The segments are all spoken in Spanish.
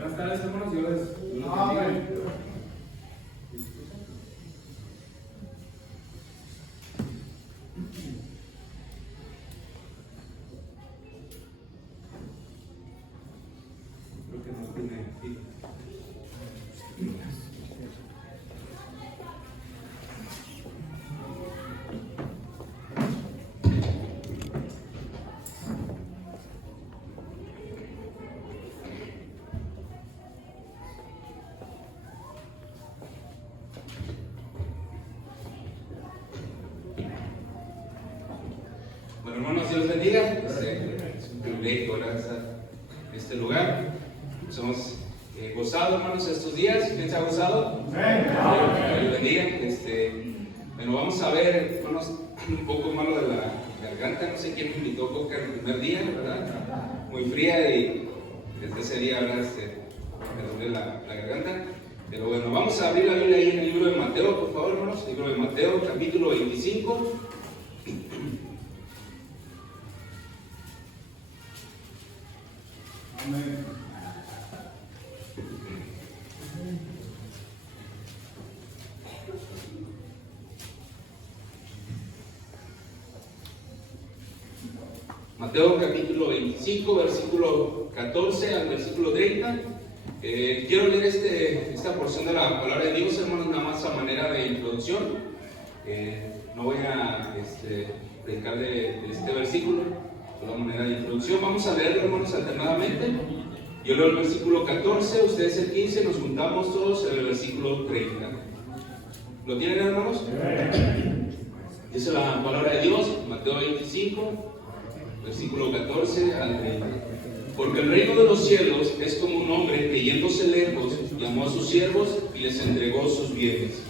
Buenas tardes, hermanos. Dios les bendiga. Creo que no tiene cita. Bueno, hermanos, Dios les bendiga. Es un privilegio ahora estar en este lugar. Nos hemos gozado, hermanos, estos días. ¿Quién se ha gozado? Dios les bendiga. Bueno, vamos a ver, hermanos, un poco malo de la garganta. No sé quién me invitó a coca el primer día, ¿verdad? Muy fría y desde ese día ahora me duele la garganta. Pero bueno, vamos a abrir la Biblia ahí en el libro de Mateo, por favor, hermanos. Libro de Mateo, capítulo 25. Amén. Mateo capítulo 25, versículo 14 al versículo 30. Quiero leer esta porción de la palabra de Dios, hermanos, nada más a manera de introducción. No voy a predicar de este versículo, solo a manera de introducción. Vamos a leerlo, hermanos, alternadamente. Yo leo el versículo 14, ustedes el 15, nos juntamos todos en el versículo 30. ¿Lo tienen, hermanos? Dice la palabra de Dios, Mateo 25, versículo 14 al 30. Porque el reino de los cielos es como un hombre que yéndose lejos llamó a sus siervos y les entregó sus bienes.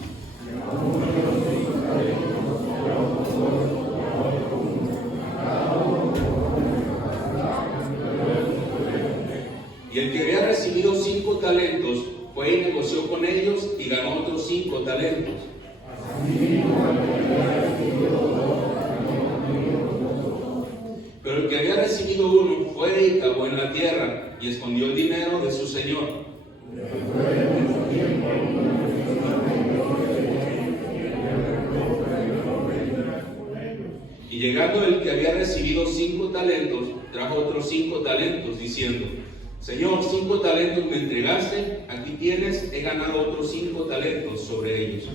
Y el que había recibido 5 talentos fue y negoció con ellos y ganó otros 5 talentos. Pero el que había recibido 1 fue y cavó en la tierra y escondió el dinero de su señor. Y llegando el que había recibido 5 talentos, trajo otros 5 talentos, diciendo: Señor, 5 talentos me entregaste, aquí tienes, he ganado otros 5 talentos sobre ellos.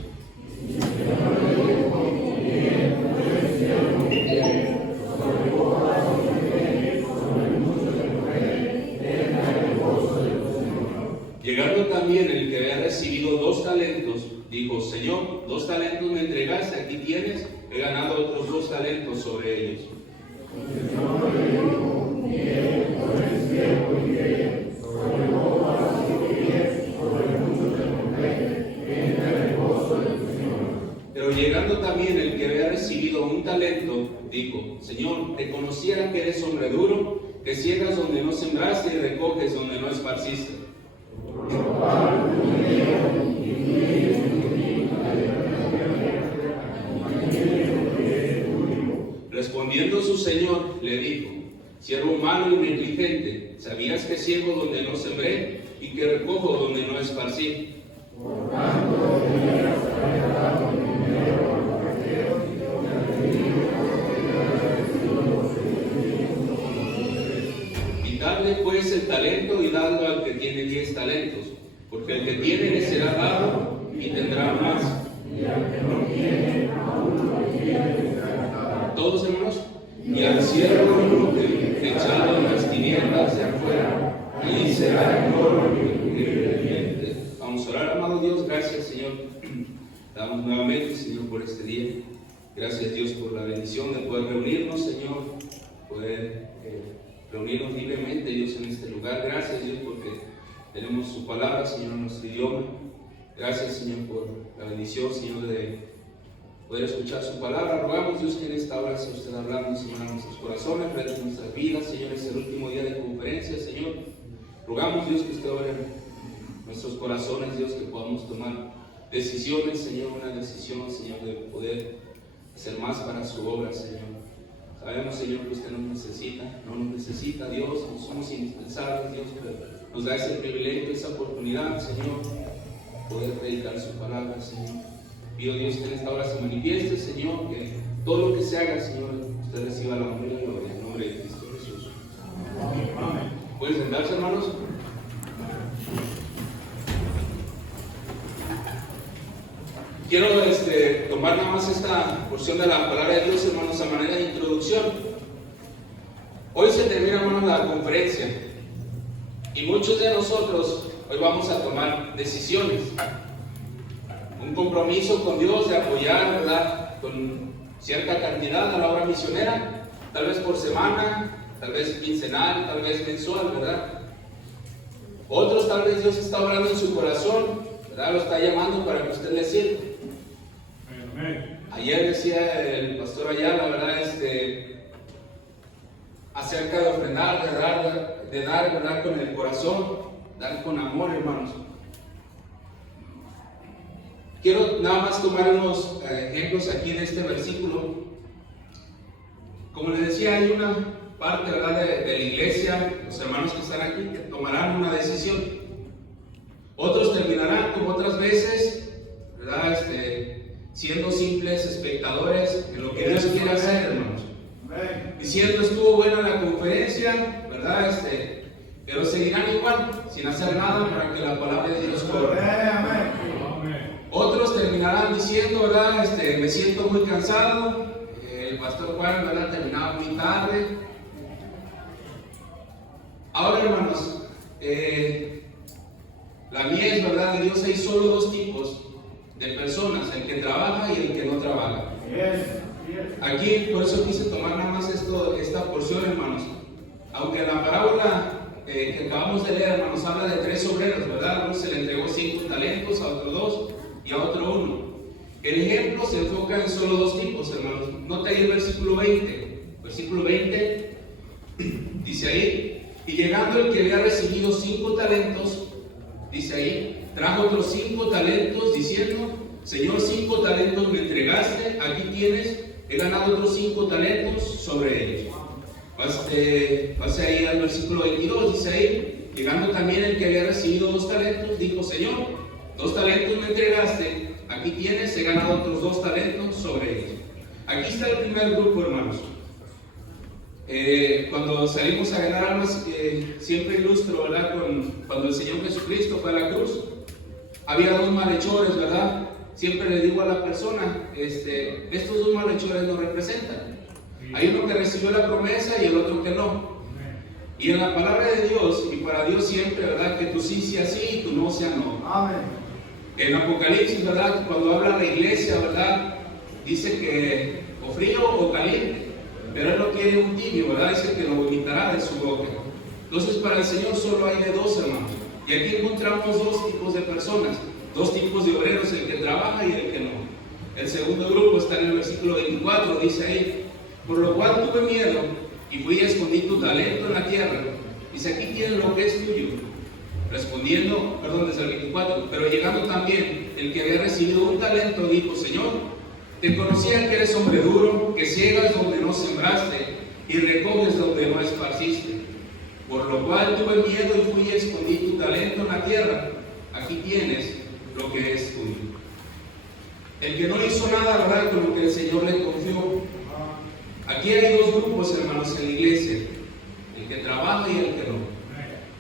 Llegando también el que había recibido 2 talentos, dijo: Señor, 2 talentos me entregaste, aquí tienes, he ganado otros 2 talentos sobre ellos. Pero llegando también el que había recibido 1 talento, dijo: Señor, te conociera que eres hombre duro, que ciegas donde no sembraste y recoges donde no esparciste. Respondiendo su señor, le dijo: Siervo malo y negligente, ¿sabías que ciego donde no sembré y que recojo donde no esparcí? Quitadle pues el talento y dadlo al que tiene 10 talentos, porque el que tiene le será dado y tendrá más. Todos, hermanos. Y al siervo inútil echado en las tinieblas de afuera, allí será el lloro y el diente. Vamos a orar, amado Dios. Gracias, Señor. Te damos nuevamente, Señor, por este día. Gracias, Dios, por la bendición de poder reunirnos, Señor, poder reunirnos libremente, Dios, en este lugar. Gracias, Dios, porque tenemos su palabra, Señor, en nuestro idioma. Gracias, Señor, por la bendición, Señor, de poder escuchar su palabra. Rogamos, Dios, que en esta hora sea usted hablando, Señor, a nuestros corazones, frente a nuestras vidas, Señor. Es el último día de conferencia, Señor. Rogamos, Dios, que usted obre nuestros corazones, Dios, que podamos tomar decisiones, Señor, una decisión, Señor, de poder hacer más para su obra, Señor. Sabemos, Señor, que usted no nos necesita, Dios, no somos indispensables, Dios, pero nos da ese privilegio, esa oportunidad, Señor, poder predicar su palabra, Señor. Pido, Dios, que en esta hora se manifieste, Señor, que todo lo que se haga, Señor, usted reciba la honra y la gloria en nombre de Cristo Jesús. Amén. ¿Pueden sentarse, hermanos? Quiero tomar nada más esta porción de la palabra de Dios, hermanos, a manera de introducción. Hoy se termina, hermanos, la conferencia y muchos de nosotros hoy vamos a tomar decisiones, un compromiso con Dios de apoyar, ¿verdad?, con cierta cantidad a la obra misionera, tal vez por semana, tal vez quincenal, tal vez mensual, ¿verdad? Otros tal vez Dios está obrando en su corazón, ¿verdad? Lo está llamando para que usted le sirva. Ayer decía el pastor Ayala, ¿verdad?, acerca de ofrendar, de dar, ¿verdad?, con el corazón, dar con amor, hermanos. Quiero nada más tomar unos ejemplos aquí de este versículo. Como les decía, hay una parte, ¿verdad?, de la iglesia, los hermanos que están aquí, que tomarán una decisión. Otros terminarán, como otras veces, ¿verdad?, siendo simples espectadores en lo que Dios quiere hacer, hermanos. Diciendo, estuvo buena la conferencia, ¿verdad?, pero seguirán igual, sin hacer nada para que la palabra de Dios corra. Otros terminarán diciendo, ¿verdad?, me siento muy cansado. El pastor Juan, ¿verdad?, terminaba muy tarde. Ahora, hermanos, la mies, ¿verdad?, de Dios, hay solo dos tipos de personas, el que trabaja y el que no trabaja. Aquí, por eso quise tomar nada más esta porción, hermanos. Aunque en la parábola que acabamos de leer, hermanos, habla de 3 obreros, ¿verdad? A uno se le entregó 5 talentos, a otro 2 y a otro 1. El ejemplo se enfoca en solo 2 tipos, hermanos. Nota ahí el versículo 20. Versículo 20 dice ahí: y llegando el que había recibido 5 talentos, dice ahí, trajo otros 5 talentos, diciendo: Señor, 5 talentos me entregaste, aquí tienes, he ganado otros 5 talentos sobre ellos. Pase ahí al versículo 22, dice ahí: llegando también el que había recibido 2 talentos, dijo: Señor, 2 talentos me entregaste, aquí tienes, he ganado otros 2 talentos sobre ellos. Aquí está el primer grupo, hermanos. Cuando salimos a ganar almas, siempre ilustro, ¿verdad?, cuando el Señor Jesucristo fue a la cruz, había 2 malhechores, ¿verdad? Siempre le digo a la persona, estos 2 malhechores nos representan. Hay uno que recibió la promesa y el otro que no. Y en la palabra de Dios, y para Dios siempre, ¿verdad?, que tu sí sea sí y tu no sea no. Amén. En Apocalipsis, ¿verdad?, cuando habla la iglesia, ¿verdad?, dice que o frío o caliente, pero Él no quiere un tibio, ¿verdad?, dice que lo vomitará de su boca. Entonces, para el Señor solo hay de 2, hermanos. Y aquí encontramos 2 tipos de personas, 2 tipos de obreros, el que trabaja y el que no. El segundo grupo está en el versículo 24, dice ahí: por lo cual tuve miedo y fui y escondí tu talento en la tierra. Dice: aquí tienes lo que es tuyo. Respondiendo, desde el 24, pero llegando también el que había recibido 1 talento, dijo: Señor, te conocía que eres hombre duro, que ciegas donde no sembraste y recoges donde no esparciste. Por lo cual tuve miedo y fui y escondí tu talento en la tierra. Aquí tienes lo que es tuyo. El que no hizo nada, ¿verdad?, con lo que el Señor le confió. Aquí hay 2 grupos, hermanos, en la iglesia: el que trabaja y el que no.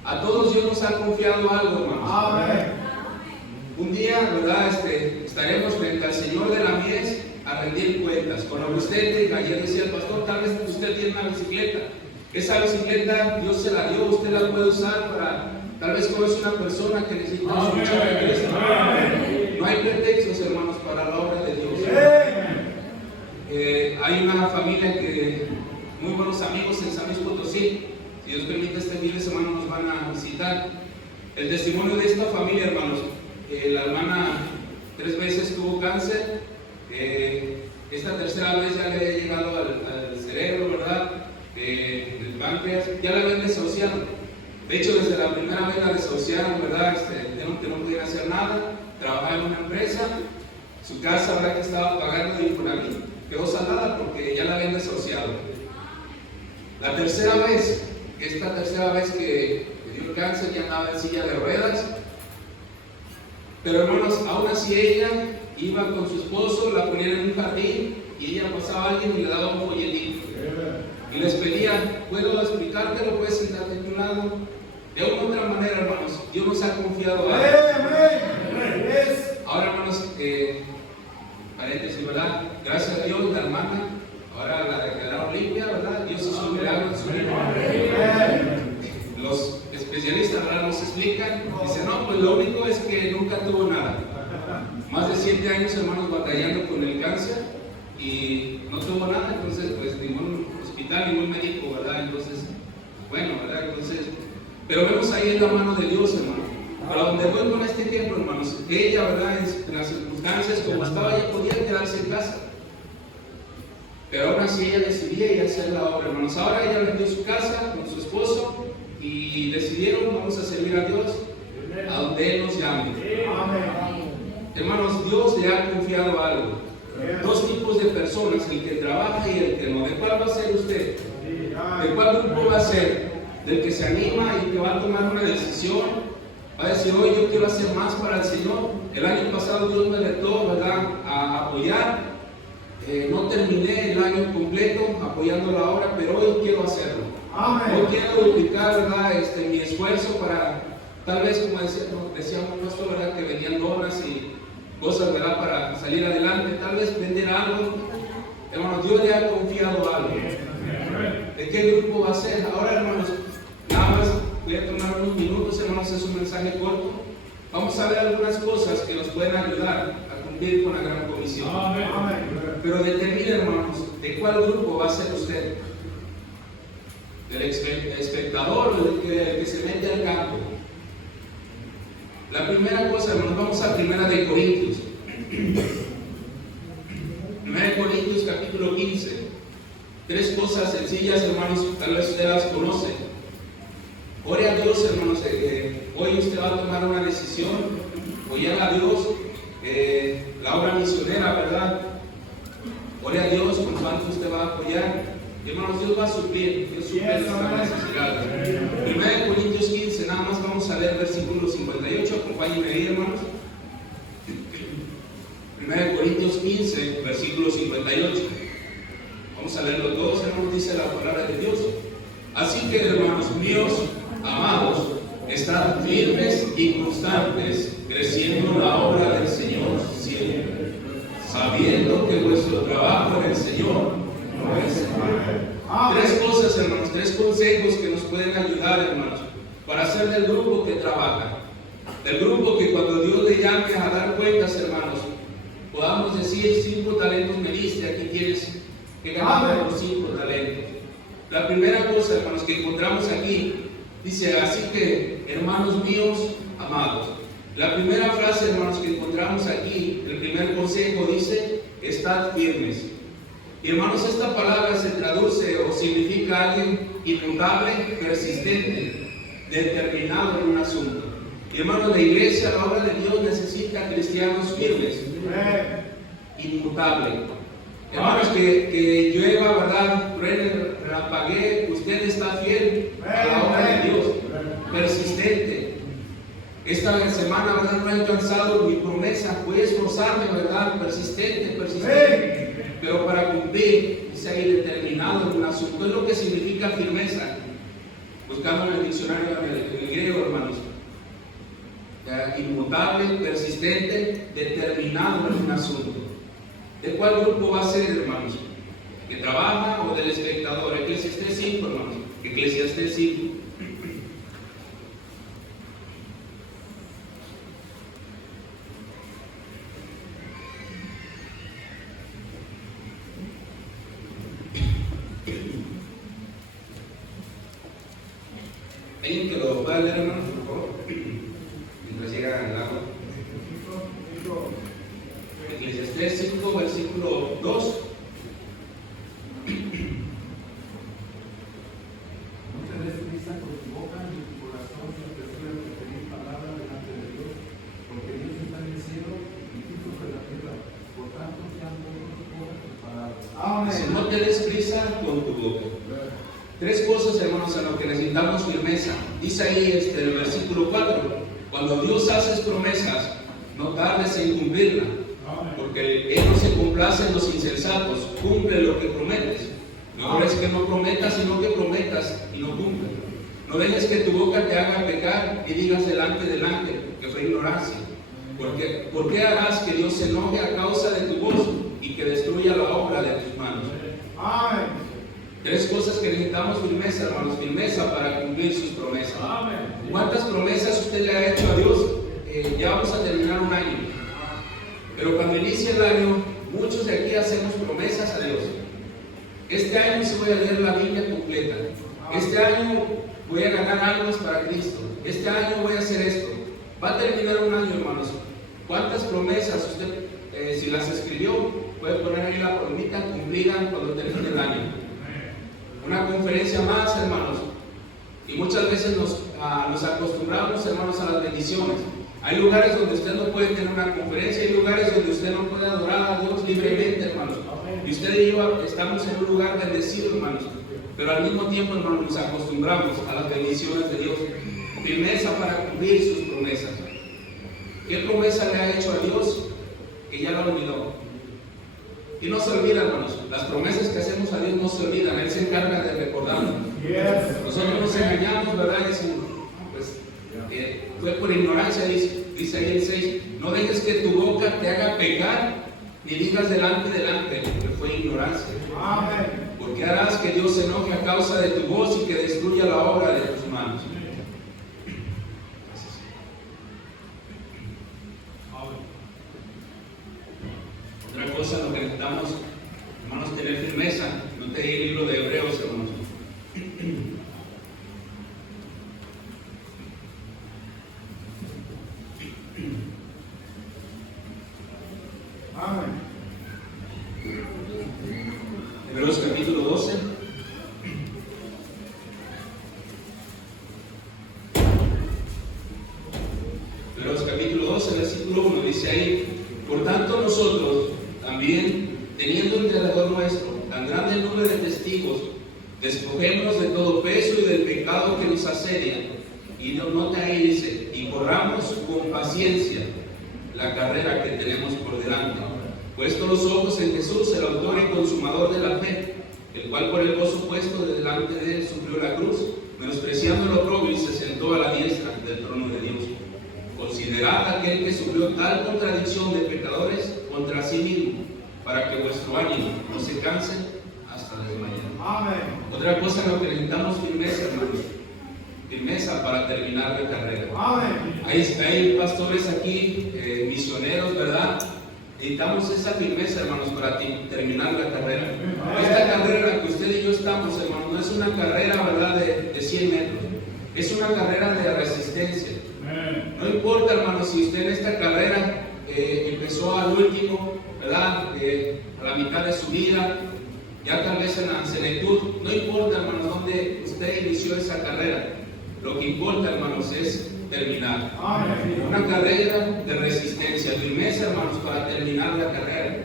A todos Dios nos ha confiado algo, hermanos. Amén. Un día, ¿verdad?, estaremos frente al Señor de la mies a rendir cuentas. Cuando usted tenga, ayer decía el pastor, tal vez usted tiene una bicicleta. Esa bicicleta Dios se la dio, usted la puede usar para, tal vez conoce una persona que necesita escuchar a Cristo. No hay pretextos, hermanos, para la obra de Dios. Hay una familia que, muy buenos amigos en San Luis Potosí. Si Dios permite, este fin de semana nos van a visitar. El testimonio de esta familia, hermanos: la hermana 3 veces tuvo cáncer. Esta tercera vez ya le había llegado al cerebro, ¿verdad?, el páncreas, ya la habían desahuciado. De hecho, desde la primera vez la desahuciaron, ¿verdad? Dijeron que no podían hacer nada. Trabajaba en una empresa, su casa, ¿verdad?, que estaba pagando de Infonavit, quedó saldada porque ya la habían desahuciado. La tercera vez, esta tercera vez que le dio el cáncer, ya andaba en silla de ruedas. Pero hermanos, aún así ella iba con su esposo, la ponían en un jardín y ella pasaba a alguien y le daba un folletito. Y les pedía, ¿puedo explicártelo? ¿Puedes sentarte a tu lado? De una u otra manera, hermanos, Dios nos ha confiado algo. Ahora, hermanos, paréntesis, ¿verdad? Gracias a Dios, la hermana, ahora la declararon limpia, ¿verdad? Dios hizo un milagro en su vida. Los especialistas, ¿verdad?, nos explican. Dicen, no, pues lo único es que nunca tuvo nada. Más de 7 años, hermanos, batallando con el cáncer y no tuvo nada. Entonces, pues ningún hospital, ningún médico, ¿verdad? Entonces, bueno, ¿verdad? Entonces, pero vemos ahí en la mano de Dios, hermano. Pero donde voy con este ejemplo, hermanos, ella, ¿verdad?, en las circunstancias como estaba, ella podía quedarse en casa. Pero aún así ella decidía ir a hacer la obra, hermanos. Ahora ella vendió su casa con su esposo y decidieron, vamos a servir a Dios a donde Él nos llame. Hermanos, Dios le ha confiado algo. Dos tipos de personas, el que trabaja y el que no. ¿De cuál va a ser usted? ¿De cuál grupo va a ser? ¿Del que se anima y que va a tomar una decisión? Va a decir, hoy yo quiero hacer más para el Señor. El año pasado Dios me retó, ¿verdad?, a apoyar. No terminé el año completo apoyando la obra, pero hoy quiero hacerlo. Hoy quiero duplicar, ¿verdad?, mi esfuerzo para, tal vez, como decíamos nosotros, ¿verdad?, que venían obras y cosas, ¿verdad?, para salir adelante, tal vez vender algo. Hermanos, Dios le ha confiado algo. ¿De qué grupo va a ser? Ahora, hermanos, nada más voy a tomar unos minutos, hermanos, es un mensaje corto. Vamos a ver algunas cosas que nos pueden ayudar a cumplir con la gran comisión. Pero determine, hermanos, ¿de cuál grupo va a ser usted? ¿Del espectador o del que se mete al campo? La primera cosa, hermanos, vamos a 1 de Corintios. 1 de Corintios, capítulo 15. 3 cosas sencillas, hermanos, tal vez usted las conoce. Ore a Dios, hermanos, hoy usted va a tomar una decisión. Oye a Dios, la obra misionera, ¿verdad? Ore a Dios con cuánto usted va a apoyar. Y, hermanos, Dios va a suplir, Dios suple esta necesidad. 1 de Corintios 15, nada más vamos a leer versículo 58. Acompáñenme ahí, hermanos. 1 de Corintios 15, versículo 58. Vamos a leerlo todos, hermanos, dice la palabra de Dios. Así que, hermanos míos, amados, estad firmes y constantes, creciendo en la obra del Señor siempre, sabiendo que vuestro trabajo en el Señor no es en vano. 3 cosas, hermanos, 3 consejos que nos pueden ayudar, hermanos, para ser del grupo que trabaja, del grupo que cuando Dios le llame a dar cuentas, hermanos, podamos decir: 5 talentos me diste, aquí tienes que ganar los 5 talentos. La primera cosa, hermanos, que encontramos aquí, dice: así que, hermanos míos, amados. La primera frase, hermanos, que encontramos aquí, el primer consejo, dice: estad firmes. Y, hermanos, esta palabra se traduce o significa alguien inmutable, persistente, determinado en un asunto. Y, hermanos, la iglesia, la obra de Dios, necesita cristianos firmes, inmutables. Hermanos, que llueva, ¿verdad?, truene, relampaguee, usted está fiel a la obra de Dios, persistente. Esta semana, ¿verdad?, no he alcanzado mi promesa, voy a esforzarme, ¿verdad?, persistente. Pero para cumplir, dice ahí, determinado en un asunto. Es lo que significa firmeza. Buscando en el diccionario en el griego, hermanos. Inmutable, persistente, determinado en un asunto. ¿De cuál grupo va a ser, hermanos? ¿Que trabaja o del espectador? Eclesiastés 5, hermanos. Eclesiastés 5. ¿Alguien que lo pueda leer, hermanos, por favor? Mientras llega el agua. Eclesiastés 5, versículo 2. No te des prisa con tu boca ni tu corazón ni apresura a proferir palabra delante de Dios, porque Dios está en el cielo y tú sobre la tierra. Por tanto, sean pocas tus palabras. Si no te des prisa con tu boca. Tres cosas, hermanos, en lo que necesitamos firmeza. Dice ahí el versículo 4, cuando Dios hace promesas, no tardes en cumplirla, porque Él no se complace en los insensatos, cumple lo que prometes. No es que no prometas, sino que prometas y no cumples. No dejes que tu boca te haga pecar y digas delante del ángel que fue ignorancia. ¿Por qué harás que Dios se enoje a causa de tu voz y que destruya la obra de tus manos? Amén. Tres cosas que necesitamos firmeza, hermanos, firmeza para cumplir sus promesas. ¿Cuántas promesas usted le ha hecho a Dios? Ya vamos a terminar un año. Pero cuando inicie el año, muchos de aquí hacemos promesas a Dios. Este año sí voy a leer la Biblia completa. Este año voy a ganar almas para Cristo. Este año voy a hacer esto. Va a terminar un año, hermanos. ¿Cuántas promesas usted, si las escribió, puede poner ahí la palomita, cumplirán cuando termine el año? Una conferencia más, hermanos. Y muchas veces nos acostumbramos, hermanos, a las bendiciones. Hay lugares donde usted no puede tener una conferencia, hay lugares donde usted no puede adorar a Dios libremente, hermanos. Y usted y yo estamos en un lugar bendecido, hermanos. Pero al mismo tiempo, hermanos, nos acostumbramos a las bendiciones de Dios. Firmeza para cumplir sus promesas. ¿Qué promesa le ha hecho a Dios que ya la olvidó? Y no se olvida, hermanos. Las promesas que hacemos a Dios no se olvidan. Él se encarga de recordarnos. Nosotros nos engañamos, ¿verdad? Y decimos, pues, fue por ignorancia, dice ahí el 6. No dejes que tu boca te haga pecar, ni digas delante del ángel, que fue ignorancia. Amén. Porque harás que Dios se enoje a causa de tu voz y que destruya la obra de tus manos. Otra cosa, lo que necesitamos, hermanos, tener firmeza. No te di el libro de Hebreos, hermanos. Amén. Hebreos capítulo 12. Hebreos capítulo 12, versículo 1, dice ahí: por tanto nosotros también, teniendo en derredor nuestro tan grande número de testigos, despojémonos de todo peso y del pecado que nos asedia, y nota ahí dice, y corramos con paciencia la carrera que tenemos por delante, puesto los ojos en Jesús, el autor y consumador de la fe, el cual por el gozo puesto delante de él sufrió la cruz, menospreciando el oprobio, y se sentó a la diestra del trono de Dios. Considerad aquel que sufrió tal contradicción de pecadores contra sí mismo, para que vuestro ánimo no se canse hasta desmayar. Amén. Otra cosa en lo que necesitamos firmeza, hermanos. Firmeza para terminar la carrera. Amén. Hay pastores aquí, misioneros, ¿verdad? Necesitamos esa firmeza, hermanos, para terminar la carrera. Esta carrera en la que usted y yo estamos, hermanos, no es una carrera, ¿verdad?, de 100 metros. Es una carrera de resistencia. No importa, hermanos, si usted en esta carrera empezó al último, ¿verdad?, a la mitad de su vida, ya tal vez en la senectud. No importa, hermanos, dónde usted inició esa carrera. Lo que importa, hermanos, es terminar. Una carrera de resistencia, firmeza, hermanos, para terminar la carrera.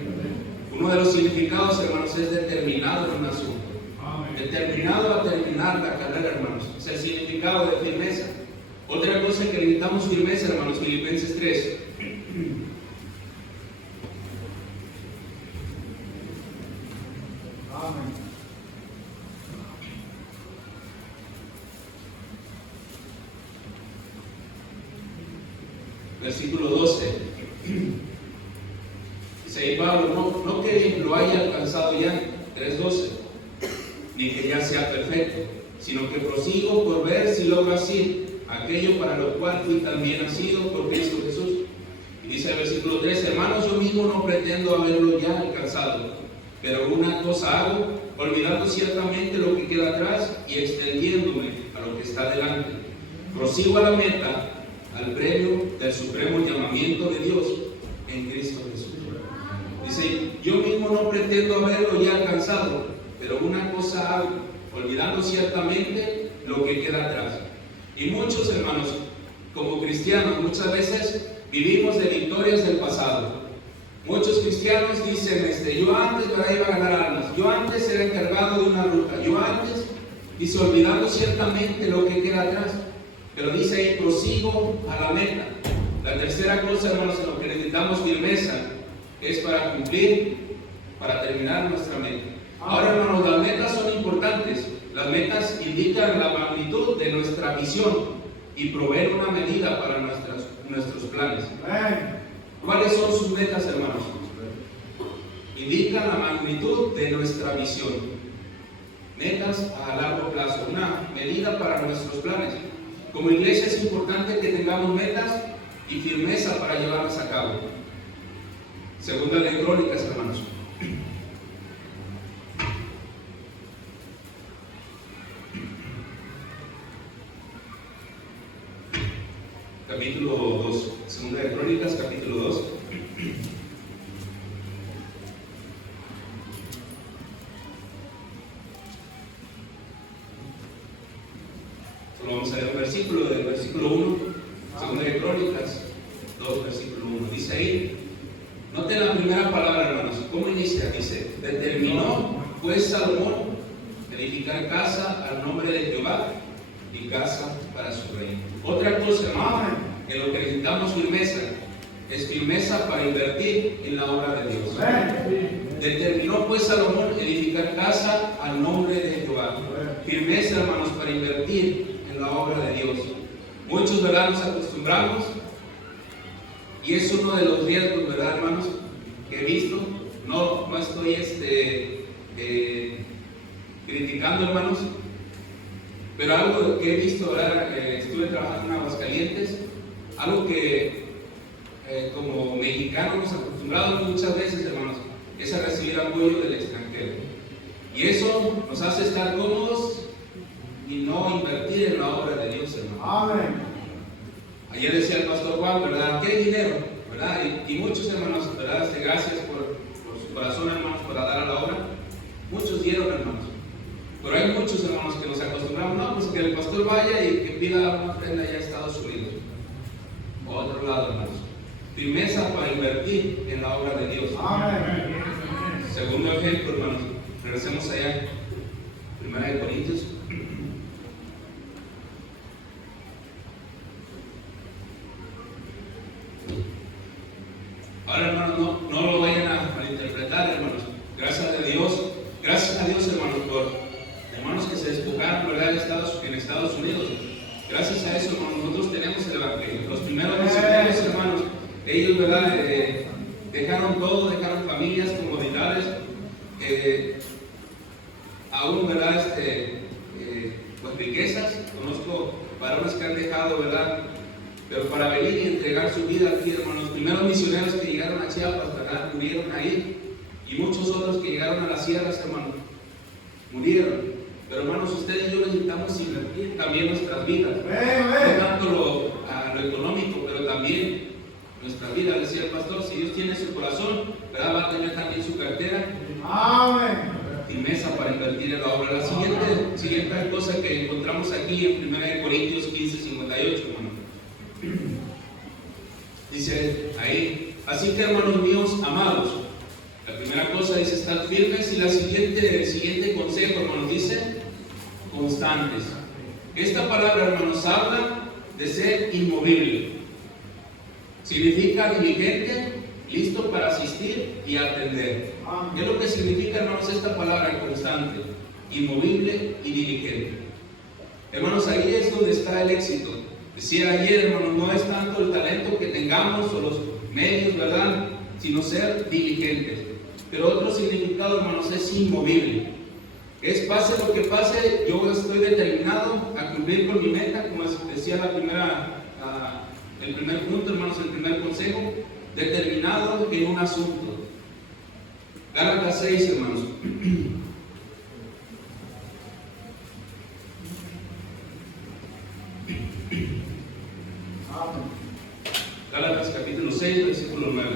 Uno de los significados, hermanos, es determinado en un asunto. Determinado a terminar la carrera, hermanos. Es el significado de firmeza. Otra cosa que necesitamos firmeza, hermanos, Filipenses 3. Amén. Versículo 12. Dice ahí Pablo, no que lo haya alcanzado ya, 3:12, ni que ya sea perfecto, sino que prosigo por ver si logro así aquello para lo cual fui también nacido por Cristo Jesús. Y dice el versículo 13, hermanos, yo mismo no pretendo haberlo ya alcanzado, pero una cosa hago, olvidando ciertamente lo que queda atrás y extendiéndome a lo que está delante. Prosigo a la meta, al premio del supremo llamamiento de Dios en Cristo Jesús. Dice, yo mismo no pretendo haberlo ya alcanzado, pero una cosa hago, olvidando ciertamente lo que queda atrás. Y muchos, hermanos, como cristianos, muchas veces vivimos de victorias del pasado. Muchos cristianos dicen, yo antes iba a ganar almas, yo antes era encargado de una ruta, yo antes, Dice, olvidando ciertamente lo que queda atrás. Pero dice ahí, prosigo a la meta. La tercera cosa, hermanos, en lo que necesitamos firmeza es para cumplir, para terminar nuestra meta. Ahora, hermanos, las metas son importantes. Las metas indican la magnitud de nuestra visión y proveen una medida para nuestros planes. ¿Cuáles son sus metas, hermanos? Indican la magnitud de nuestra visión. Metas a largo plazo, una medida para nuestros planes. Como iglesia es importante que tengamos metas y firmeza para llevarlas a cabo. Segunda de Crónicas, hermanos. Capítulo 2. Segunda de Crónicas, capítulo 2. Solo vamos a leer un versículo, del versículo 1. Segunda de Crónicas 2, versículo 1. Dice ahí, noten la primera palabra, hermanos. ¿Cómo inicia? Dice, determinó pues Salomón edificar casa al nombre de Jehová y casa para su reino. Otra cosa, hermano, en lo que necesitamos firmeza, es firmeza para invertir en la obra de Dios. Determinó pues Salomón edificar casa al nombre de Jehová. Firmeza, hermanos, para invertir en la obra de Dios. Muchos, ¿verdad?, nos acostumbramos, y es uno de los riesgos, ¿verdad, hermanos?, que he visto. No estoy criticando, hermanos, pero algo que he visto, ¿verdad? Estuve trabajando en Aguascalientes, algo que como mexicanos nos acostumbramos muchas veces, hermanos, es a recibir apoyo del extranjero. Y eso nos hace estar cómodos y no invertir en la obra de Dios, hermano. Amén. Ayer decía el pastor Juan, ¿verdad? ¿Qué dinero? ¿Verdad? Y muchos, hermanos, ¿verdad? Gracias por su corazón, hermanos, para dar a la obra. Muchos dieron, hermanos. Pero hay muchos, hermanos, que nos acostumbramos, no, pues que el pastor vaya y que pida una ofrenda allá a Estados Unidos. O a otro lado, hermanos. Firmeza para invertir en la obra de Dios. Amén. Segundo ejemplo, hermanos. Regresemos allá. Primera de Corintios. Ahora, hermanos, no lo vayan a malinterpretar, hermanos. Gracias a Dios, hermanos, por hermanos que se despojaron, ¿verdad?, en Estados Unidos. Gracias a eso, hermanos, nosotros tenemos el Evangelio. Los primeros misioneros, hermanos, ellos, ¿verdad?, dejaron todo, dejaron familias, comodidades, aún, ¿verdad?, pues riquezas. Conozco varones que han dejado, ¿verdad?, pero para venir y entregar su vida aquí, hermanos. Los primeros misioneros que llegaron a Chiapas, ¿verdad?, murieron ahí. Y muchos otros que llegaron a las sierras, hermanos, murieron. Pero, hermanos, ustedes y yo necesitamos invertir también nuestras vidas. No tanto lo económico, pero también nuestra vida. Decía el pastor, si Dios tiene su corazón, ¿verdad?, va a tener también su cartera. Amén. Firmeza para invertir en la obra. La siguiente cosa que encontramos aquí en 1 Corintios 15, 58, hermano. Dice ahí, así que, hermanos míos amados, la primera cosa dice estar firmes, y el siguiente consejo, hermanos, dice constantes. Esta palabra, hermanos, habla de ser inmovible. Significa diligente, listo para asistir y atender. ¿Qué es lo que significa, hermanos, esta palabra constante? Inmovible y diligente. Hermanos, ahí es donde está el éxito. Decía ayer, hermanos, no es tanto el talento que tengamos o los medios, ¿verdad?, sino ser diligentes. Pero otro significado, hermanos, es inmovible. Es pase lo que pase, yo estoy determinado a cumplir con mi meta, como decía el primer punto, hermanos, el primer consejo, determinado en un asunto. Gálatas 6, hermanos. Gálatas capítulo 6, versículo 9.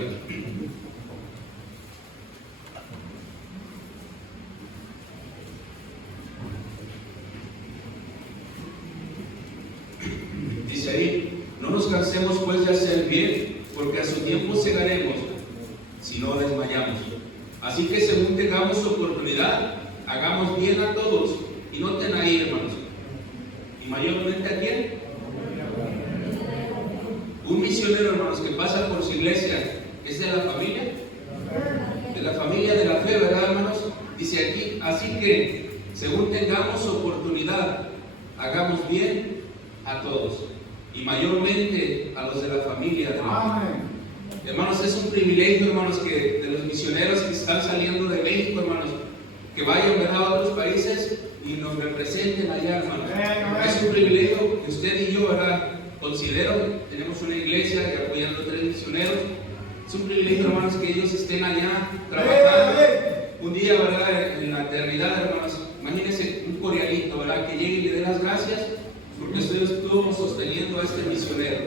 Dice ahí, no nos cansemos pues de hacer bien, porque a su tiempo segaremos, si no desmayamos. Así que según tengamos oportunidad, hagamos bien a todos, Y noten ahí, hermanos. ¿Y mayormente a quién? Un misionero, hermanos, que pasa por su iglesia, ¿es de la familia? De la familia de la fe, ¿verdad, hermanos? Dice aquí, así que, según tengamos oportunidad, hagamos bien a todos, y mayormente a los de la familia de la fe. Hermanos, es un privilegio, hermanos, que de los misioneros que están saliendo de México, hermanos, que vayan, ¿verdad?, a otros países y nos representen allá, hermanos. Es un privilegio que usted y yo, ¿verdad?, considero, tenemos una iglesia y apoyando a 3 misioneros. Es un privilegio, hermanos, que ellos estén allá trabajando. Un día, ¿verdad?, en la eternidad, hermanos, imagínense un coreanito, ¿verdad?, que llegue y le dé las gracias porque usted estuvo sosteniendo a este misionero.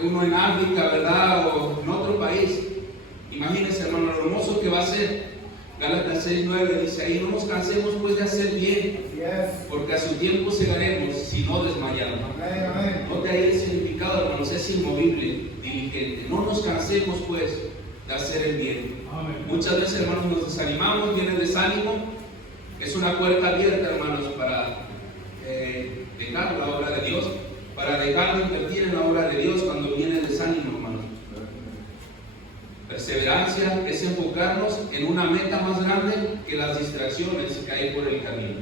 Uno en África, ¿verdad?, o en otro país. Imagínense, hermano, lo hermoso que va a ser. Gálatas 6:9 dice ahí, no nos cansemos pues de hacer bien, porque a su tiempo segaremos si no desmayamos. Note ahí el significado, hermanos, es inmovible, diligente. No nos cansemos pues de hacer el bien. Muchas veces, hermanos, nos desanimamos, viene desánimo. Es una puerta abierta, hermanos, para dejar la obra de Dios, para dejar de invertir en la obra de Dios cuando viene el desánimo, hermanos. Perseverancia es enfocarnos en una meta más grande que las distracciones que hay por el camino.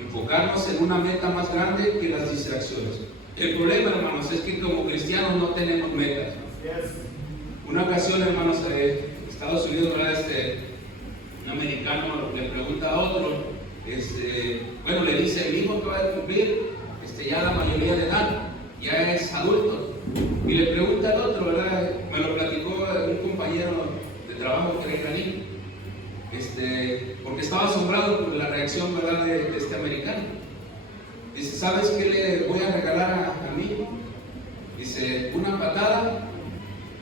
Enfocarnos en una meta más grande que las distracciones. El problema, hermanos, es que como cristianos no tenemos metas. Una ocasión, hermanos, Estados Unidos, ¿verdad?, un americano le pregunta a otro, bueno, le dice, el hijo que va a cumplir ya la mayoría de edad, ya es adulto. Y le pregunta al otro, ¿verdad? Me lo platicó un compañero de trabajo que era iraní, porque estaba asombrado por la reacción, ¿verdad?, de este americano. Dice, ¿sabes qué le voy a regalar a mi hijo? Dice, una patada,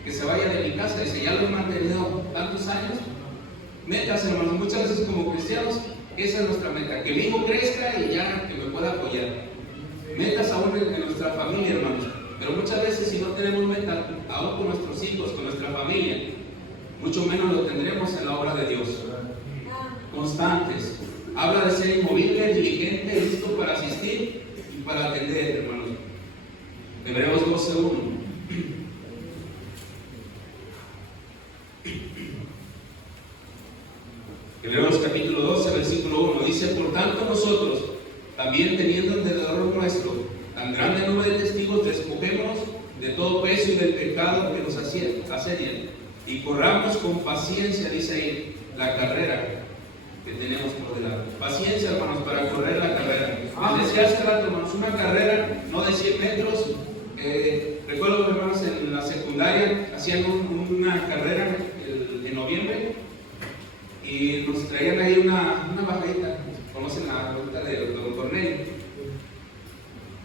que se vaya de mi casa. Dice, ya lo he mantenido tantos años. Metas, hermanos, muchas veces como cristianos, esa es nuestra meta, que mi hijo crezca y ya que me pueda apoyar. Metas aún en nuestra familia, hermanos. Pero muchas veces si no tenemos meta, aún con nuestros hijos, con nuestra familia, mucho menos lo tendremos en la obra de Dios. Constantes. Habla de ser inmovible, diligente, listo para asistir y para atender, hermanos. Hebreos 12:1. Hebreos capítulo 12, versículo 1. Dice, por tanto nosotros, también teniendo alrededor nuestro tan grande número de testigos, despojémonos de todo peso y del pecado que nos asedia, y corramos con paciencia, dice ahí, la carrera que tenemos por delante. Paciencia, hermanos, para correr la carrera. Les decía hace rato, hermanos, una carrera no de 100 metros. Recuerdo, hermanos, en la secundaria hacían una carrera en noviembre y nos traían ahí una bajadita. Conocen la ruta de Don Cornelio.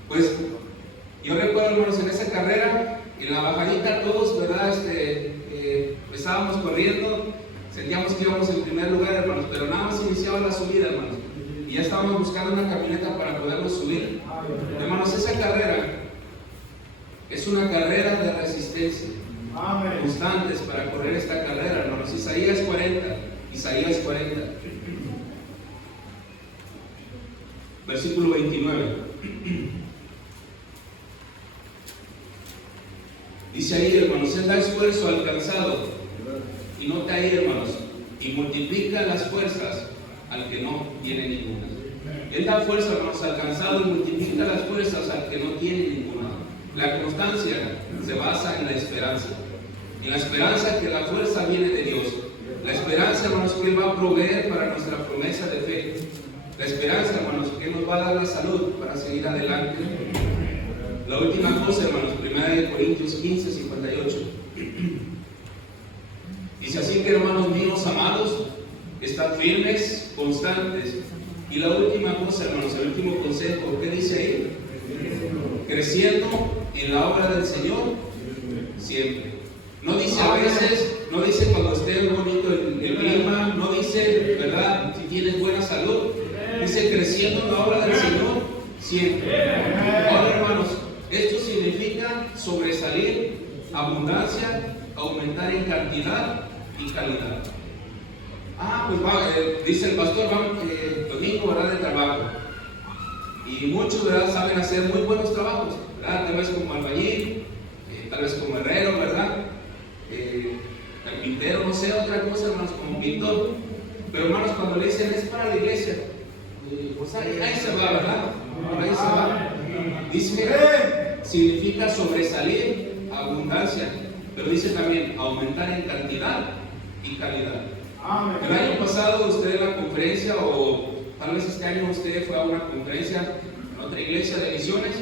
Pues yo recuerdo, hermanos, en esa carrera, en la bajadita todos, ¿verdad? Estábamos corriendo, sentíamos que íbamos en primer lugar, hermanos, pero nada más iniciaba la subida, hermanos, y ya estábamos buscando una camioneta para podernos subir. Hermanos, esa carrera es una carrera de resistencia. Constantes para correr esta carrera, hermanos. Isaías 40, versículo 29. Dice ahí, hermanos, Él da esfuerzo al cansado y no te ahí, hermanos, y multiplica las fuerzas al que no tiene ninguna. Él da fuerza, hermanos, al cansado y multiplica las fuerzas al que no tiene ninguna. La constancia se basa en la esperanza. En la esperanza que la fuerza viene de Dios. La esperanza, hermanos, que Él va a proveer para nuestra promesa de fe. La esperanza, hermanos, que Él nos va a dar la salud para seguir adelante. La última cosa, hermanos, 1 Corintios 15, 58. Dice así que, hermanos míos amados, estad firmes, constantes. Y la última cosa, hermanos, el último consejo, ¿qué dice ahí? Creciendo en la obra del Señor siempre. No dice a veces, no dice cuando esté bonito el clima, no dice, ¿verdad?, si tienes buena salud. Dice creciendo en la obra del Señor siempre. Ahora, hermanos, esto significa sobresalir, abundancia, aumentar en cantidad y calidad. Pues dice el pastor, domingo, ¿verdad?, de trabajo. Y muchos, ¿verdad?, saben hacer muy buenos trabajos, ¿verdad? Tal vez como albañil, tal vez como herrero, ¿verdad? Carpintero, no sé, otra cosa, hermanos, como pintor. Pero, hermanos, cuando le dicen es para la iglesia, pues ahí se va, ¿verdad? Ahí se va. Dice, significa sobresalir, abundancia, pero dice también aumentar en cantidad y calidad. El año pasado usted en la conferencia, o tal vez este año usted fue a una conferencia en otra iglesia de misiones,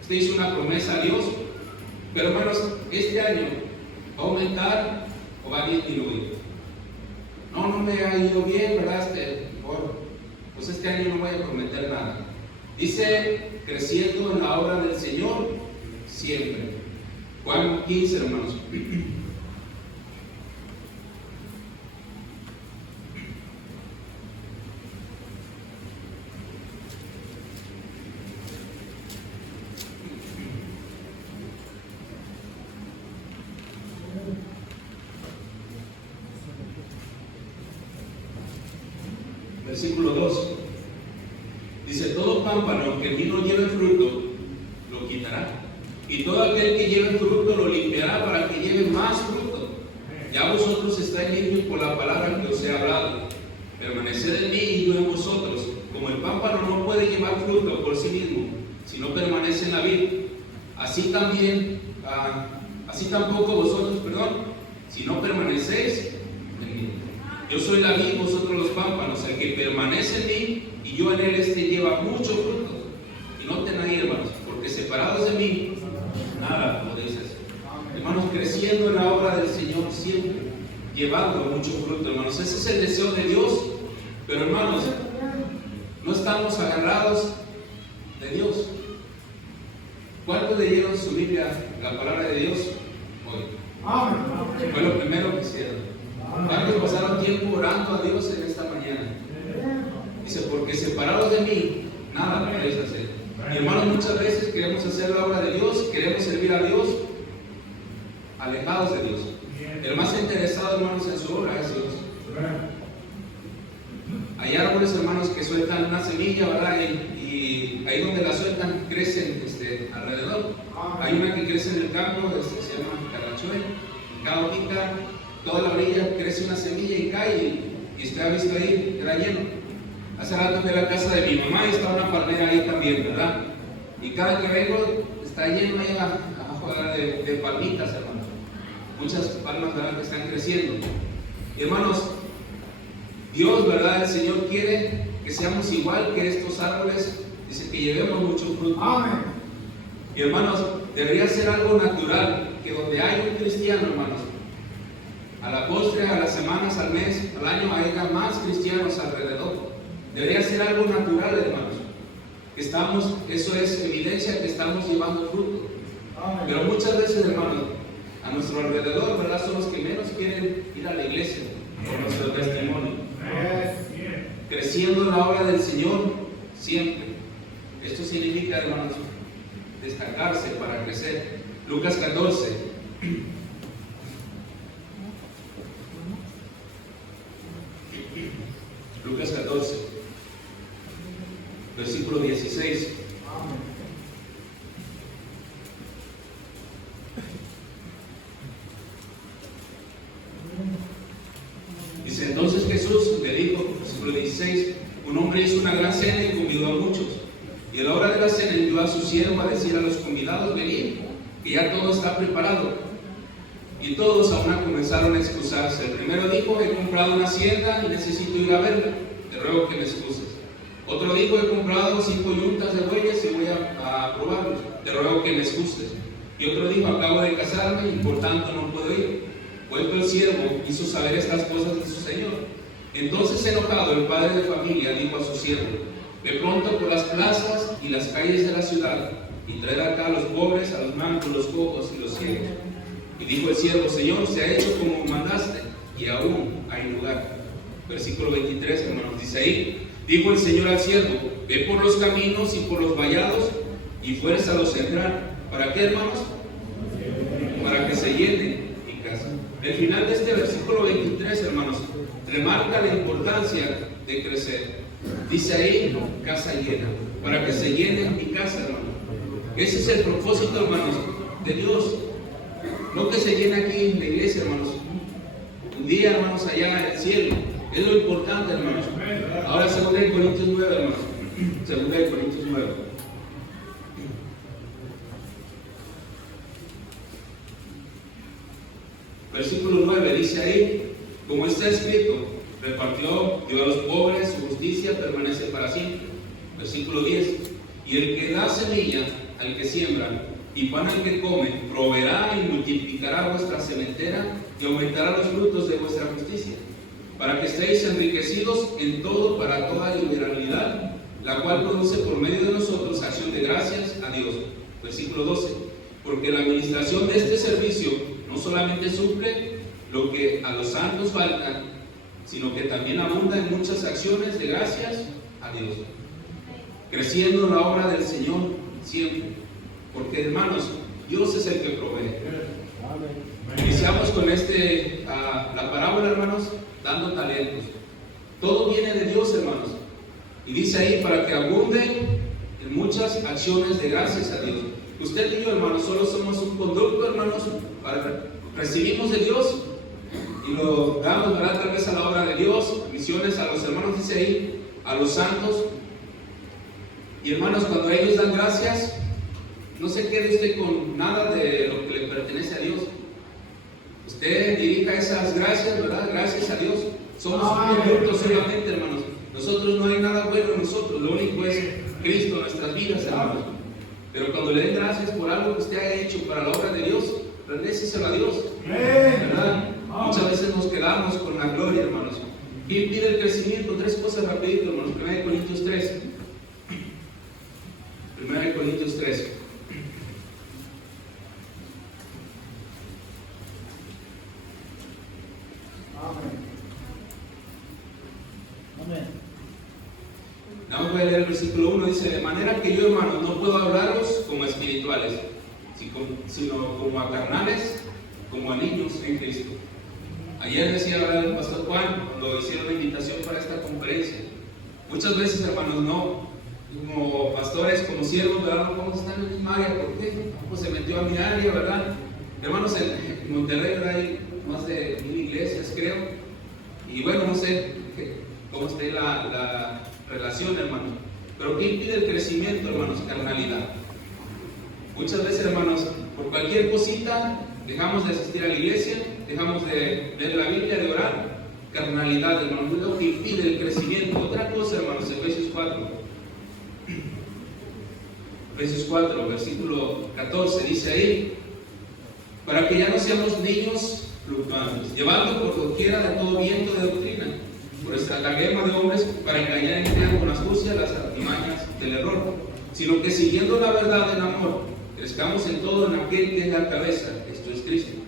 usted hizo una promesa a Dios, pero hermanos, este año va a aumentar o va a disminuir. No me ha ido bien, ¿verdad? Pues este año no voy a prometer nada. Dice, creciendo en la obra del Señor siempre. Juan 15, hermanos. Versículo 2. Dice, todo pámpano que en mí no lleve fruto, lo quitará. Y todo aquel que lleve fruto, lo limpiará para que lleve más fruto. Ya vosotros estáis limpios por la palabra que os he hablado. Permaneced en mí y yo en vosotros. Como el pámpano no puede llevar fruto por sí mismo, si no permanece en la vid, así tampoco vosotros, si no permanecéis en mí. Yo soy la vid, vosotros los pámpanos. El que permanece en mí y yo en él, este lleva mucho fruto. Y noten ahí, hermanos, porque separados de mí, nada, como dices. Hermanos, creciendo en la obra del Señor siempre, llevando mucho fruto, hermanos. Ese es el deseo de Dios. Pero, hermanos, no estamos agarrados de Dios. ¿Cuántos leyeron su Biblia, la palabra de Dios, hoy? Fue lo primero que hicieron. ¿Cuántos pasaron tiempo orando a Dios en esta mañana? Dice, porque separados de mí, nada podéis hacer. Y hermanos, muchas veces queremos hacer la obra de Dios, queremos servir a Dios, alejados de Dios. El más interesado, hermanos, en su obra es Dios. Hay árboles, hermanos, que sueltan una semilla, ¿verdad? Y ahí donde la sueltan, crecen alrededor. Hay una que crece en el campo, se llama carrachuel. Cada hojita, toda la orilla crece una semilla y cae. Y usted ha visto ahí, era lleno. Hace rato fui a la casa de mi mamá y está una palmera ahí también, ¿verdad? Y cada que vengo está lleno ahí abajo de palmitas, hermanos. Muchas palmas, ¿verdad?, que están creciendo. Y hermanos, Dios, ¿verdad?, el Señor quiere que seamos igual que estos árboles. Dice que llevemos mucho fruto. Amén. Y hermanos, debería ser algo natural que donde hay un cristiano, hermanos, a la postre, a las semanas, al mes, al año, haya más cristianos alrededor. Debería ser algo natural, hermanos. Eso es evidencia que estamos llevando fruto. Pero muchas veces, hermanos, a nuestro alrededor, ¿verdad?, son los que menos quieren ir a la iglesia por nuestro testimonio. Creciendo en la obra del Señor siempre. Esto significa, hermanos, destacarse para crecer. Lucas 14. Lucas 14, versículo 16. Dice, entonces Jesús le dijo, versículo 16, un hombre hizo una gran cena y convidó a muchos. Y a la hora de la cena envió a su siervo a decir a los convidados, venid, que ya todo está preparado. Y todos a una comenzaron a excusarse. El primero dijo, he comprado una hacienda y necesito ir a verla, te ruego que me excuses. Otro dijo, he comprado 5 yuntas de bueyes y voy a probarlos, te ruego que me excuses. Y otro dijo, acabo de casarme y por tanto no puedo ir. Vuelto el siervo, hizo saber estas cosas de su señor. Entonces, enojado, el padre de familia dijo a su siervo, ve pronto por las plazas y las calles de la ciudad y traed acá a los pobres, a los mancos, los cojos y los ciegos. Y dijo el siervo, Señor, se ha hecho como mandaste, y aún hay lugar. Versículo 23, hermanos, dice ahí, dijo el Señor al siervo, ve por los caminos y por los vallados, y fuérzalos a entrar. ¿Para qué, hermanos? Para que se llene mi casa. El final de este versículo 23, hermanos, remarca la importancia de crecer. Dice ahí, casa llena, para que se llene mi casa, hermano. Ese es el propósito, hermanos, de Dios. No que se llene aquí en la iglesia, hermanos. Un día, hermanos, allá en el cielo. Es lo importante, hermanos. Ahora 2 Corintios 9, hermanos. 2 Corintios 9. Versículo 9 dice ahí, como está escrito, repartió, dio a los pobres, su justicia permanece para siempre. Versículo 10, y el que da semilla al que siembra y pan al que come, proveerá y multiplicará vuestra sementera y aumentará los frutos de vuestra justicia, para que estéis enriquecidos en todo para toda liberalidad, la cual produce por medio de nosotros acción de gracias a Dios. Versículo 12, porque la administración de este servicio no solamente suple lo que a los santos falta, sino que también abunda en muchas acciones de gracias a Dios, creciendo en la obra del Señor siempre, porque hermanos, Dios es el que provee. Iniciamos con la parábola, hermanos, dando talentos. Todo viene de Dios, hermanos, y dice ahí, para que abunde en muchas acciones de gracias a Dios. Usted y yo, hermanos, solo somos un conducto, hermanos, recibimos de Dios y lo damos, ¿verdad?, tal vez a la obra de Dios, misiones a los hermanos, dice ahí, a los santos. Y hermanos, cuando ellos dan gracias, no se quede usted con nada de lo que le pertenece a Dios. Usted dirija esas gracias, ¿verdad? Gracias a Dios. Somos un conducto solamente, hermanos. Nosotros no hay nada bueno en nosotros, lo único es Cristo en nuestras vidas, hermanos. Pero cuando le den gracias por algo que usted haya hecho para la obra de Dios, rendéseselo a Dios, ¿verdad? Muchas veces nos quedamos con la gloria, hermanos. ¿Quién pide el crecimiento? 3 cosas rapidito, hermanos. 1 Corintios 3. 1 Corintios 3. Vamos a leer el versículo 1, dice, de manera que yo, hermanos, no puedo hablaros como a espirituales, sino como a carnales, como a niños en Cristo. Ayer decía el pastor Juan, cuando hicieron la invitación para esta conferencia, muchas veces, hermanos, no, como pastores, como siervos, ¿verdad?, no podemos estar en la misma área. ¿Por qué? Pues se metió a mi área, ¿verdad? Hermanos, en Monterrey, ¿verdad?, hay más de 1000 iglesias, creo, y bueno, no sé cómo esté la relación, hermanos, pero ¿qué impide el crecimiento, hermanos? Carnalidad. Muchas veces, hermanos, por cualquier cosita dejamos de asistir a la iglesia, dejamos de leer la Biblia, de orar. Carnalidad, hermanos, es lo que impide el crecimiento. Otra cosa, hermanos, Efesios 4, versículo 14, dice ahí, para que ya no seamos niños fluctuantes, llevando por doquiera de todo viento de doctrina, por estratagema de hombres para engañar y crear con astucia las artimañas del error, sino que siguiendo la verdad en amor, crezcamos en todo en aquel que es la cabeza, esto es Cristo,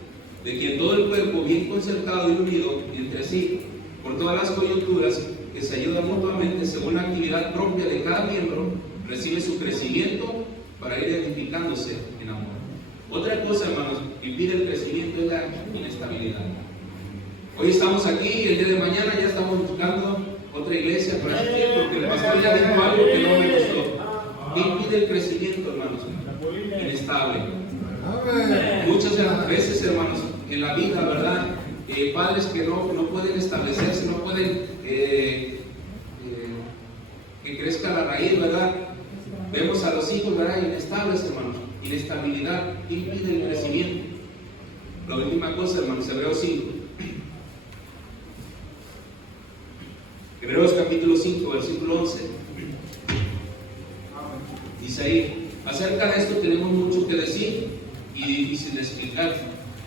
de quien todo el cuerpo bien concertado y unido entre sí, por todas las coyunturas que se ayudan mutuamente según la actividad propia de cada miembro, recibe su crecimiento para ir edificándose en amor. Otra cosa, hermanos, que impide el crecimiento es la inestabilidad. Hoy estamos aquí y el día de mañana ya estamos buscando otra iglesia para asistir porque el pastor ya dijo algo que no me gustó. ¿Qué impide el crecimiento, hermanos? Inestable. Muchas veces, hermanos, en la vida, ¿verdad? Padres que no pueden establecerse, no pueden que crezca la raíz, ¿verdad? Vemos a los hijos, ¿verdad?, inestables, hermanos. Inestabilidad impide el crecimiento. La última cosa, hermanos, Hebreos 5. Hebreos capítulo 5, versículo 11. Dice ahí, acerca de esto tenemos mucho que decir y difícil de explicar,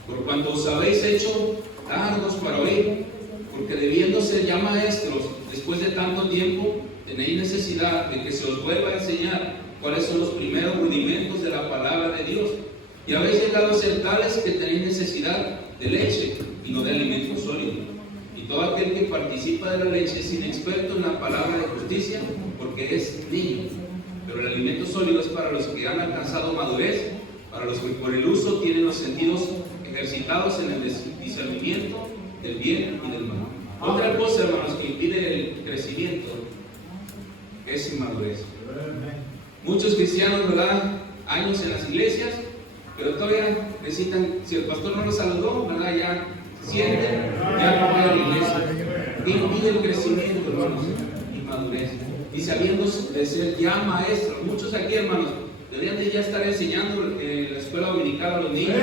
por cuanto os habéis hecho tardos para oír, porque debiendo ser ya maestros, después de tanto tiempo, tenéis necesidad de que se os vuelva a enseñar cuáles son los primeros rudimentos de la palabra de Dios, y habéis llegado a ser tales que tenéis necesidad de leche y no de alimento sólido. Y todo aquel que participa de la leche es inexperto en la palabra de justicia, porque es niño. Pero el alimento sólido es para los que han alcanzado madurez, para los que por el uso tienen los sentidos ejercitados en el discernimiento del bien y del mal. Otra cosa, hermanos, que impide el crecimiento es inmadurez. Muchos cristianos, ¿verdad? Años en las iglesias, pero todavía necesitan, si el pastor no los saludó, ¿verdad? Ya se sienten, ya no van a la iglesia. Impide el crecimiento, hermanos, inmadurez. Y sabiendo de ser ya maestros, muchos aquí, hermanos, deberían de ya estar enseñando en la escuela dominical a los niños,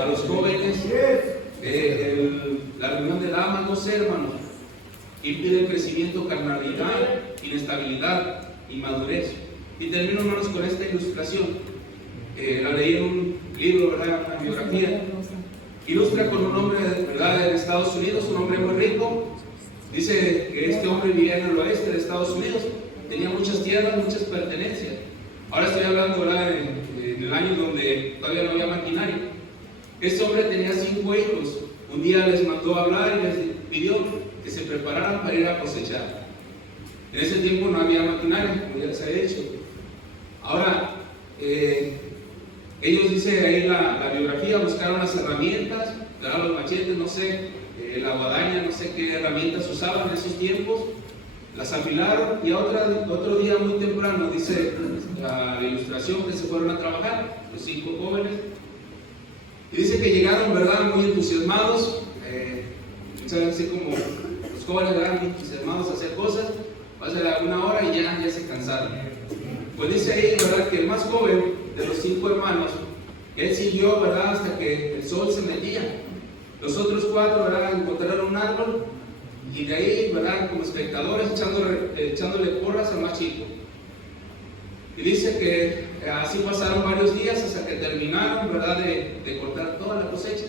a los jóvenes, la reunión de damas, no sé, hermanos. Impide el crecimiento, carnalidad, inestabilidad, inmadurez. Y termino, hermanos, con esta ilustración. La leí en un libro, ¿verdad? Una biografía. Ilustra con un hombre, ¿verdad? En Estados Unidos, un hombre muy rico. Dice que este hombre vivía en el oeste de Estados Unidos, tenía muchas tierras, muchas pertenencias. Ahora estoy hablando, ¿verdad? En el año donde todavía no había maquinaria. Este hombre tenía 5 hijos. Un día les mandó a hablar y les pidió que se prepararan para ir a cosechar. En ese tiempo no había maquinaria, como ya les había dicho. Ahora, ellos, dice ahí la biografía, buscaron las herramientas, los machetes, no sé, la guadaña, no sé qué herramientas usaban en esos tiempos, las afilaron y otro día muy temprano, dice la ilustración, que se fueron a trabajar, los 5 jóvenes, y dice que llegaron, ¿verdad? Muy entusiasmados, así como los jóvenes, ¿verdad? Muy entusiasmados a hacer cosas, pasa una hora y ya se cansaron. Pues dice ahí, ¿verdad? Que el más joven de los 5 hermanos, él siguió, ¿verdad? Hasta que el sol se metía. Los otros 4, ¿verdad? Encontraron un árbol y de ahí, ¿verdad? Como espectadores echándole porras al más chico. Y dice que así pasaron varios días hasta que terminaron, ¿verdad? De cortar toda la cosecha.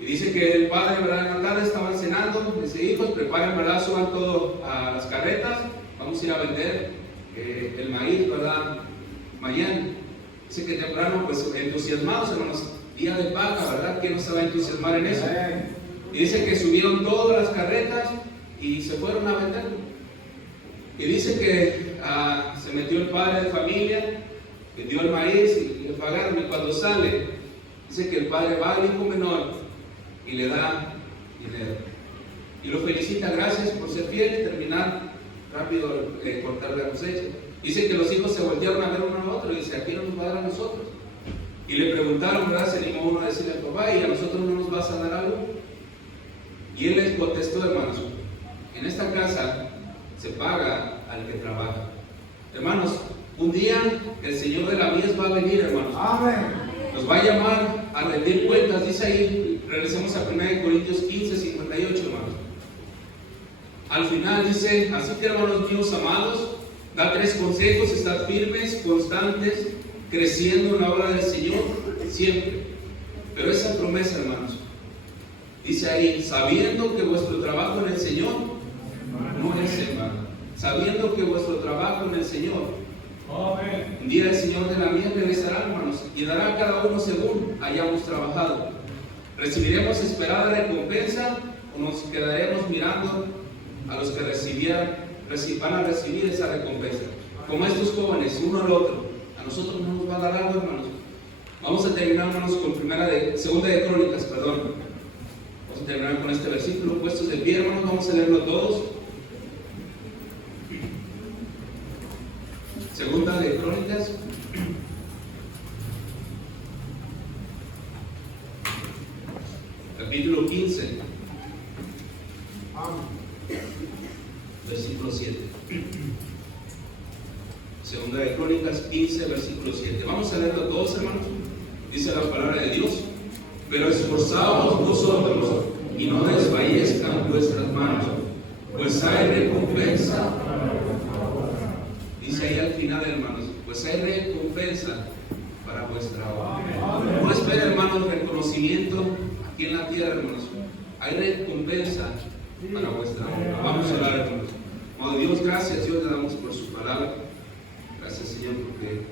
Y dice que el padre, ¿verdad? En la tarde estaban cenando, dice: hijos, preparen, ¿verdad? Suban todo a las carretas, vamos a ir a vender el maíz, ¿verdad? Mañana. Dice que temprano, pues entusiasmados, hermanos, día de paga, ¿verdad? ¿Quién no se va a entusiasmar en eso? Y dice que subieron todas las carretas y se fueron a vender. Y dice que se metió el padre de familia, vendió el maíz y le pagaron. Y cuando sale, dice que el padre va al hijo menor y le da dinero. Y lo felicita: gracias por ser fiel y terminar rápido cortar la cosecha. Dice que los hijos se voltearon a ver uno al otro y dice: ¿a quién nos va a dar a nosotros? Y le preguntaron, ¿verdad? Se animó uno a decirle al papá: ¿y a nosotros no nos vas a dar algo? Y él les contestó: hermanos, en esta casa se paga al que trabaja. Hermanos, un día el Señor de la mies va a venir, hermanos. Amén. Nos va a llamar a rendir cuentas. Dice ahí, regresemos a 1 Corintios 15, 58, hermanos. Al final dice: así que, hermanos míos amados, da 3 consejos: estad firmes, constantes, creciendo en la obra del Señor siempre. Pero esa promesa, hermanos, dice ahí: sabiendo que vuestro trabajo en el Señor no es en vano. Sabiendo que vuestro trabajo en el Señor, un día el Señor de la mies regresará, hermanos, y dará a cada uno según hayamos trabajado. ¿Recibiremos esperada recompensa o nos quedaremos mirando a los que van a recibir esa recompensa? Como estos jóvenes, uno al otro. A nosotros no nos va a dar algo, hermanos. Vamos a terminar, hermanos, con segunda de Crónicas, perdón. Vamos a terminar con este versículo. Puestos de pie, hermanos, vamos a leerlo todos. Segunda de Crónicas, capítulo 15, versículo 7. Segunda de Crónicas 15, versículo 7. Vamos a leerlo todos, hermanos. Dice la palabra de Dios: pero esforzaos vosotros y no desfallezcan vuestras manos, pues hay recompensa. Dice ahí al final, hermanos: pues hay recompensa para vuestra obra. No espera, hermanos, reconocimiento aquí en la tierra, hermanos. Hay recompensa para vuestra obra. Vamos a orar, hermanos. Oh Dios, gracias, Dios, le damos por su palabra. Gracias, Señor, porque